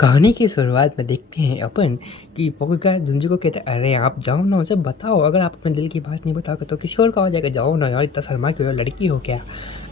कहानी की शुरुआत में देखते हैं अपन कि पोगोका जुंजी को कहता है, अरे आप जाओ ना, उसे बताओ, अगर आप अपने दिल की बात नहीं बताओगे तो किसी और का हो जाएगा, जाओ ना यार, इतना शर्मा क्यों हो, लड़की हो क्या।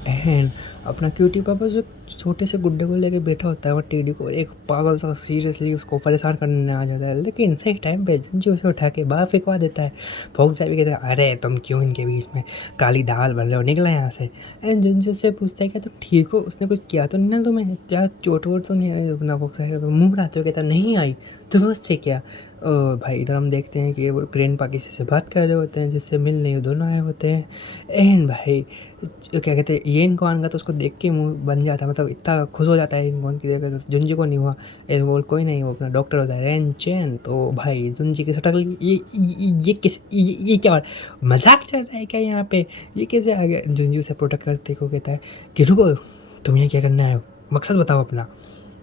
एंड अपना क्यूटी पापा जो छोटे से गुड्डे को लेके बैठा होता है और टेडी को एक पागल सा सीरियसली उसको परेशान करने आ जाता है, लेकिन सही टाइम पे जुंजी उसे उठा के बाहर फेंकवा देता है। फोक्सा भी कहता है, अरे तुम क्यों इनके बीच में काली दाल बन रहे हो, निकला यहाँ से। एंड जुंजी से पूछता है, क्या तुम ठीक हो, उसने कुछ किया तो नहीं ना तुम्हें, क्या चोट वोट तो नहीं आई। अपना फोक्सा मुंह बनाते हो कहता नहीं आई, तुम्हें उससे क्या। और भाई इधर हम देखते हैं कि वो ग्रैंडपा किसी से बात कर रहे होते हैं, जिससे मिलने ये दोनों आए होते हैं। एंड भाई क्या कहते हैं, ये इनको आन का तो उसको देख के मुंह बन जाता है, मतलब इतना खुश हो जाता है इनको की देखा, तो जुंजी को नहीं हुआ। एंड वो कोई नहीं, वो अपना डॉक्टर होता है रेन चैन। तो भाई जुंजी के सटक ये किस ये क्या मजाक चल रहा है क्या यहाँ पे, ये कैसे आ गया। जुंजी उसे प्रोटेक्ट करते को कहता है कि रुको, तुम यहाँ क्या करने आए हो, मकसद बताओ अपना,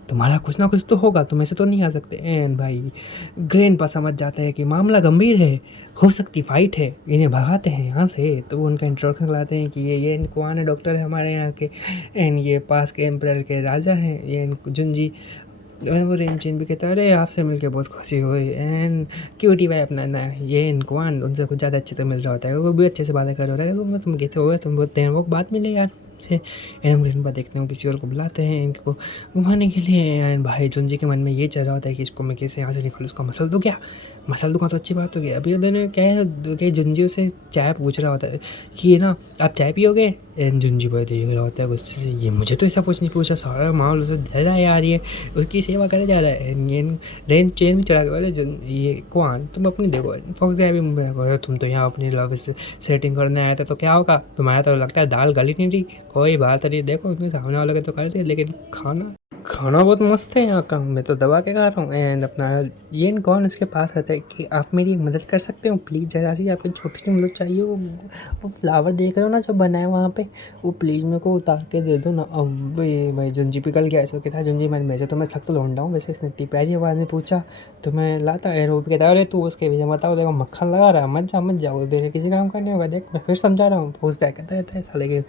तुम्हारा कुछ ना कुछ तो होगा, तुम ऐसे तो नहीं आ सकते। एंड भाई ग्रैंडपा समझ जाते हैं कि मामला गंभीर है, हो सकती फाइट है, इन्हें भगाते हैं यहाँ से। तो वो उनका इंट्रोडक्शन कराते हैं कि ये कौन है, डॉक्टर है हमारे यहाँ के, एंड ये पास के एम्परर के राजा हैं, ये जुंजी। वो रेंचेन भी कहता है, अरे आपसे मिलके बहुत खुशी हुई। एंड क्यूटी भाई अपना ना ये इनकुआन उनसे कुछ ज़्यादा अच्छे से मिल रहा होता है, वो भी अच्छे से बातें कर रहा है। तुम कहते हो तुम बोलते हैं वो बात मिले यार से। एंड हम ग्रैंडपा देखते हैं किसी और को बुलाते हैं इनको घुमाने के लिए। एंड भाई जुंजी के मन में ये चल रहा होता है कि इसको मैं कैसे यहाँ से निकालूँ, उसको मसल दूँ क्या, मसल दूँगा तो अच्छी बात होगी। अभी दोनों क्या है कि जुंजी से चाय पूछ रहा होता है कि ये ना आप चाय पियोगे। एंड जुंजी भाई देख रहा होता है गुस्से से, ये मुझे तो ऐसा कुछ नहीं पूछा, सारा माहौल उसे दे रहा है यार, ये उसकी सेवा करे जा रहा है। एंड ये रेन चेन भी चढ़ा के, ये कौन, तुम अपनी देखो। फोक्स भी मुंबई, तुम तो यहाँ अपनी लव सेटिंग करने आया था तो क्या होगा, तुम्हारा तो लगता है दाल गली नहीं रही, कोई बात नहीं, देखो उसमें सामने वाले के तो कर रही, लेकिन खाना खाना बहुत मस्त है यहाँ का, मैं तो दबा के खा रहा हूँ। एंड अपना ये कौन इसके पास आता है कि आप मेरी मदद कर सकते हो प्लीज़, जरा सी आपकी छोटी सी मदद चाहिए। वो फ्लावर देख रहे हो ना जो बना है वहाँ पे, वो प्लीज़ मेरे को उतार के दे दो ना। अब ये भाई जुंजी पिघल गया, ऐसा कहता है जुंजी मैं तो मैं सख्त लौंडा हूँ, वैसे इसने इतनी प्यारी आवाज़ में पूछा तो मैं लाता। एंड वो भी कहता है, अरे तू उसके पीछे बताओ, देखो मक्खन लगा रहा है, मत जाओ, तेरे किसी काम का नहीं होगा, देख मैं फिर समझा रहा हूँ। वो क्या कहता रहता है ऐसा, लेकिन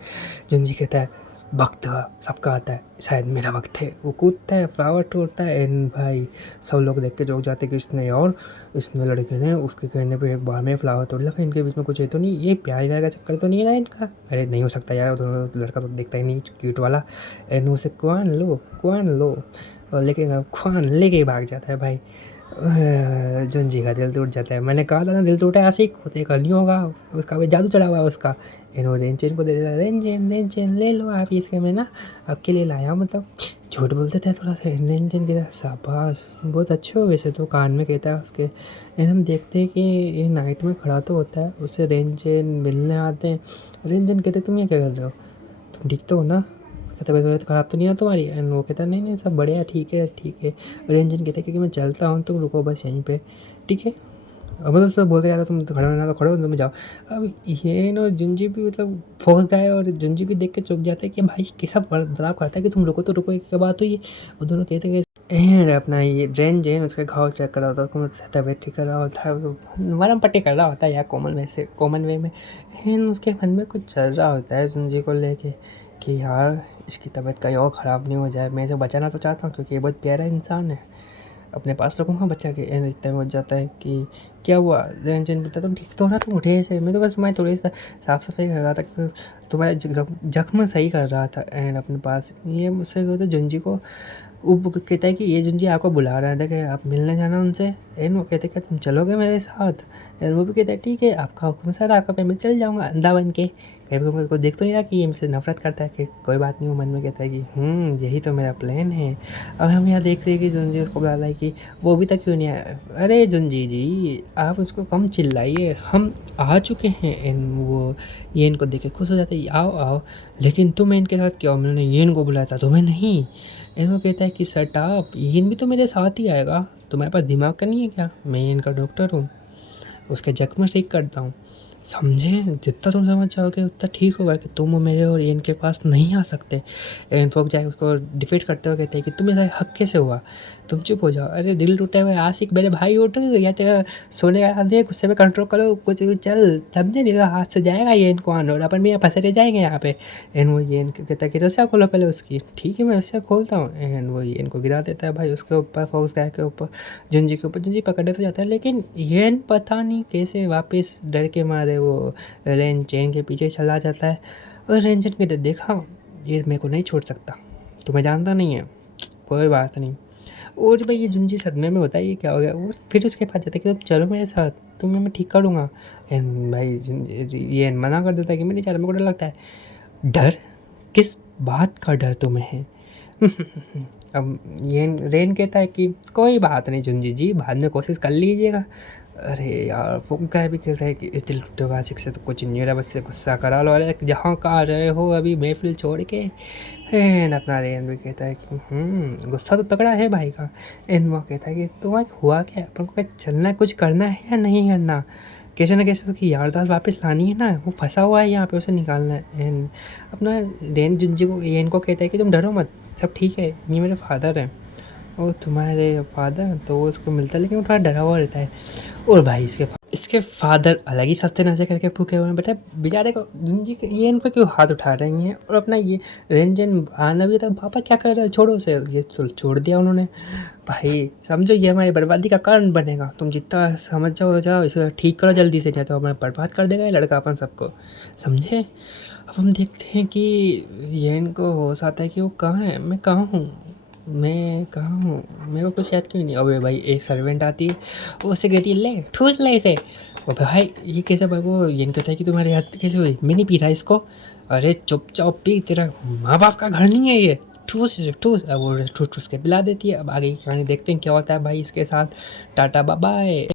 जुंजी कहता है वक्त सबका आता है, शायद मेरा वक्त है। वो कूदता है, फ्लावर तोड़ता है। एंड भाई सब लोग देख के चौंक जाते कि इसने लड़के ने उसके कहने पे एक बार में फ्लावर तोड़ लगा, इनके बीच में कुछ है तो नहीं, ये प्यार व्यार का चक्कर तो नहीं है ना इनका। अरे नहीं हो सकता यार, दोनों लड़का तो देखता ही नहीं क्यूट वाला। एंड उसे क्वान लो, लेकिन अब क्वान लेके ही भाग जाता है भाई। जुंजी का दिल टूट जाता है, मैंने कहा था ना दिल टूटा आशिक होते का नहीं होगा, उसका भी जादू चढ़ा हुआ है उसका। इन्होंने रेंचेन को दे देता है, रेंचेन ले लो आप इसके, मैं ना आपके लिए लाया, मतलब झूठ बोलते थे थोड़ा सा। रेंचेन कहता है शाबाश तुम बहुत अच्छे हो, वैसे तो कान में कहता है उसके। एंड हम देखते हैं कि ये नाइट में खड़ा तो होता है, उससे रेंचेन मिलने आते हैं। रेंचेन कहते तुम ये क्या कर रहे हो, तुम ठीक तो हो ना, तबीयत ख़राब तो नहीं है तुम्हारी। एंड वो कहता है नहीं सब बढ़िया, ठीक है। रेंजन कहते हैं क्योंकि मैं चलता हूँ, तुम रुको बस यहीं पे, ठीक है। अब मतलब सब बोलते जाता तुम तो खड़े होना तो खड़े हो, तुम जाओ। अब ये और जुंजी भी मतलब फोकस गए, और जुंजी भी देख के चौंक जाते हैं कि भाई कैसा बर्ताव करता है कि तुम रुको तो रुको, एक बात हुई। वो दोनों कहते हैं कि एंड अपना ये जेन उसके घाव चेक कर रहा होता है, तबीयत ठीक कर रहा होता है, मरम पट्टी कर रहा होता है यार कॉमन वे में। एंड उसके मन में कुछ चल रहा होता है जुंजी को लेके कि यार इसकी तबीयत कहीं और ख़राब नहीं हो जाए, मैं इसे बचाना तो चाहता हूँ क्योंकि ये बहुत प्यारा इंसान है, अपने पास रखूँगा बच्चा के। एंड इतने में हो जाता है कि क्या हुआ, रेंजन बोलता तुम ठीक तो हो ना, तुम उठे ऐसे, मैं तो बस मैं थोड़ी सा साफ़ सफाई कर रहा था क्योंकि तुम्हारा जख्म सही कर रहा था। एंड अपने पास ये मुझसे कहते जुंजी को, वो कहता है कि ये जुंजी आपको बुला रहा है, देखे आप मिलने जाना उनसे। एंड वो कहते क्या तुम चलोगे मेरे साथ। एंड वो भी कहता है ठीक है, आपका हुक्म सर, आपका पे मैं चल जाऊँगा अंधा बन के, कहीं मेरे को देख तो नहीं रहा कि ये मुझसे नफरत करता है, कि कोई बात नहीं। वो मन में कहता है कि यही तो मेरा प्लान है। अब हम यहाँ देखते हैं कि जुंजी उसको बुलाता है कि वो अभी तक क्यों नहीं आया। अरे जुंजी जी आप उसको कम चिल्लाइए, हम आ चुके हैं। एंड वो ये इनको देख के खुश हो जाते हैं, आओ, लेकिन तुम इनके साथ क्यों, मैंने ये इनको बुलाया था तुम्हें नहीं। एंड वो कहता है कि शट अप, ये भी तो मेरे साथ ही आएगा, तुम्हारे पास दिमाग का नहीं है क्या, मैं इनका डॉक्टर हूँ, उसके जख्म ठीक करता हूँ। समझे? जितना तुम समझ जाओगे उतना ठीक होगा कि तुम मेरे और इनके पास नहीं आ सकते। इन्फोक जाके उसको डिफीट करते हुए कहते हैं कि तुम ऐसा हक कैसे हुआ? तुम चुप हो जाओ। अरे दिल टूटे हुए आशिक मेरे भाई उठ, या तेरा सोने का आदमी है, गुस्से में कंट्रोल करो, कुछ चल समझे, नहीं तो हाथ से जाएगा ये इनको आन, और अपन भी यहाँ फंसे रह जाएंगे यहाँ पे। एंड वो ये इनको कहता है कि रस्सियाँ खोलो पहले उसकी। ठीक है मैं रस्सियाँ खोलता हूँ। एंड वो ये इनको गिरा देता है भाई उसके ऊपर, फॉक्स गाय के ऊपर, जुंजी के ऊपर। जुंजी पकड़ने तो जाता है लेकिन येन पता नहीं कैसे वापस डर के मारे वो रेन चेन के पीछे चला जाता है। और रेंजन कहते देखा, ये मेरे को नहीं छोड़ सकता, तुम्हें जानता नहीं है, कोई बात नहीं। और भाई ये जुंजी सदमे में होता है ये क्या हो गया। वो फिर उसके पास जाता है कि तुम चलो मेरे साथ, तुम्हें मैं ठीक करूँगा। एंड भाई ये मना कर देता है कि मैं नहीं चाह रहा, मेरे को डर लगता है। डर? किस बात का डर तुम्हें है? अब ये रेन कहता है कि कोई बात नहीं जुंजी जी, बाद में कोशिश कर लीजिएगा। अरे यार फुग्गा भी कहता है कि इस दिल टूटे हुए आशिक से तो कुछ नहीं हो रहा, बस से गुस्सा करा लो। अरे जहाँ कहाँ रहे हो अभी महफिल छोड़ के। एंड अपना रेन भी कहता है कि गुस्सा तो तगड़ा है भाई का। एंड वो कहता है कि तुम्हें हुआ क्या, अपन को क्या चलना है, कुछ करना है या नहीं करना? कैसे ना कैसे उसकी याददाश्त वापस लानी है ना, वो फंसा हुआ है यहाँ पे, उसे निकालना है। एंड अपना रेन जुंजी को ये इनको कहता है कि तुम डरो मत, सब ठीक है, ये मेरे फादर हैं। और तुम्हारे फादर, तो वो उसको मिलता है लेकिन वो थोड़ा डरा हुआ रहता है। और भाई इसके फादर अलग ही सस्ते नशे करके फूके हुए हैं। बेटा बेचारे को जुंजी के ये इन पर क्यों हाथ उठा रही हैं? और अपना ये रेंजन आना भी था, पापा क्या कर रहे हैं, छोड़ो उसे। ये तो छोड़ दिया उन्होंने। भाई समझो ये हमारी बर्बादी का कारण बनेगा, तुम जितना समझ जाओ तो जाओ, इसे ठीक करो जल्दी से, नहीं तो हमें बर्बाद कर देगा ये लड़का अपन सबको, समझे? अब हम देखते हैं कि ये इनको होश आता है कि वो कहाँ है, मैं कहाँ हूँ, मैं कहाँ हूँ, मेरे को कुछ याद क्यों नहीं। अबे भाई एक सर्वेंट आती है, वो उससे कहती है ले ठूस ले इसे। ओ भाई ये कैसे भाई, वो ये कहता है कि तुम्हारी हद कैसे हुई, मैं नहीं पी रहा इसको। अरे चुपचाप पी, तेरा माँ बाप का घर नहीं है ये, ठूस ठूस। अब वो ठूस ठूस के पिला देती है। अब आगे की कहानी देखते हैं क्या होता है भाई इसके साथ। Tata bye bye.